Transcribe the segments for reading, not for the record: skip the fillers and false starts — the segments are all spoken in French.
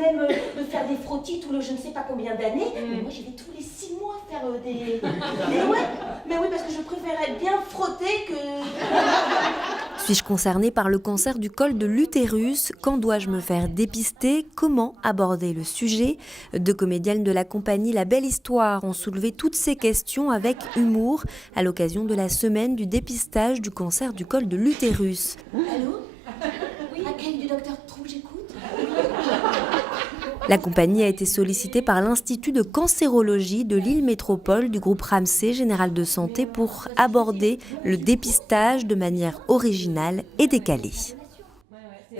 même me faire des frottis tous les je ne sais pas combien d'années. Mais moi, j'y vais tous les 6 mois faire des... Mais oui, parce que je préférais bien frotter que... Suis-je concernée par le cancer du col de l'utérus? Quand dois-je me faire dépister? Comment aborder le sujet? Deux comédiennes de la compagnie La Belle Histoire ont soulevé toutes ces questions avec humour à l'occasion de la semaine du dépistage du cancer du col de l'utérus. Allô? Oui, accueil du docteur Trou, j'écoute. La compagnie a été sollicitée par l'Institut de cancérologie de Lille Métropole du groupe Ramsay Général de Santé pour aborder le dépistage de manière originale et décalée.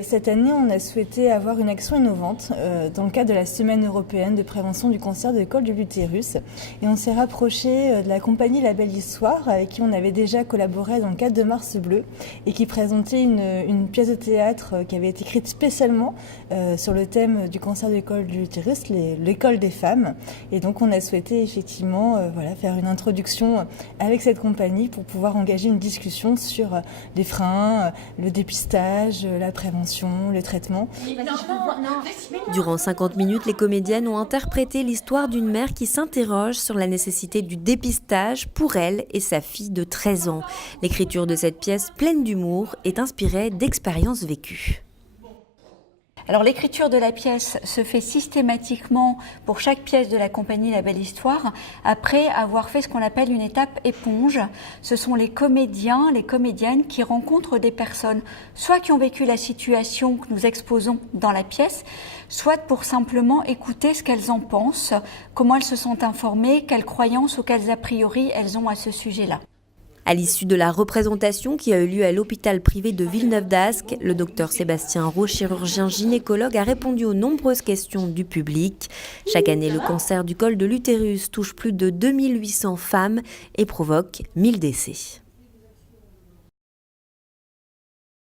Cette année, on a souhaité avoir une action innovante dans le cadre de la Semaine européenne de prévention du cancer du col de l'utérus. Et on s'est rapproché de la compagnie La Belle Histoire, avec qui on avait déjà collaboré dans le cadre de Mars Bleu, et qui présentait une pièce de théâtre qui avait été écrite spécialement sur le thème du cancer du col de l'utérus, l'école des femmes. Et donc on a souhaité effectivement faire une introduction avec cette compagnie pour pouvoir engager une discussion sur les freins, le dépistage, la prévention, le traitement. Durant 50 minutes, les comédiennes ont interprété l'histoire d'une mère qui s'interroge sur la nécessité du dépistage pour elle et sa fille de 13 ans. L'écriture de cette pièce pleine d'humour est inspirée d'expériences vécues. Alors l'écriture de la pièce se fait systématiquement pour chaque pièce de la compagnie La Belle Histoire après avoir fait ce qu'on appelle une étape éponge. Ce sont les comédiens, les comédiennes qui rencontrent des personnes, soit qui ont vécu la situation que nous exposons dans la pièce, soit pour simplement écouter ce qu'elles en pensent, comment elles se sont informées, quelles croyances ou quels a priori elles ont à ce sujet-là. À l'issue de la représentation qui a eu lieu à l'hôpital privé de Villeneuve-d'Ascq, le docteur Sébastien Roux, chirurgien gynécologue, a répondu aux nombreuses questions du public. Chaque année, le cancer du col de l'utérus touche plus de 2800 femmes et provoque 1000 décès.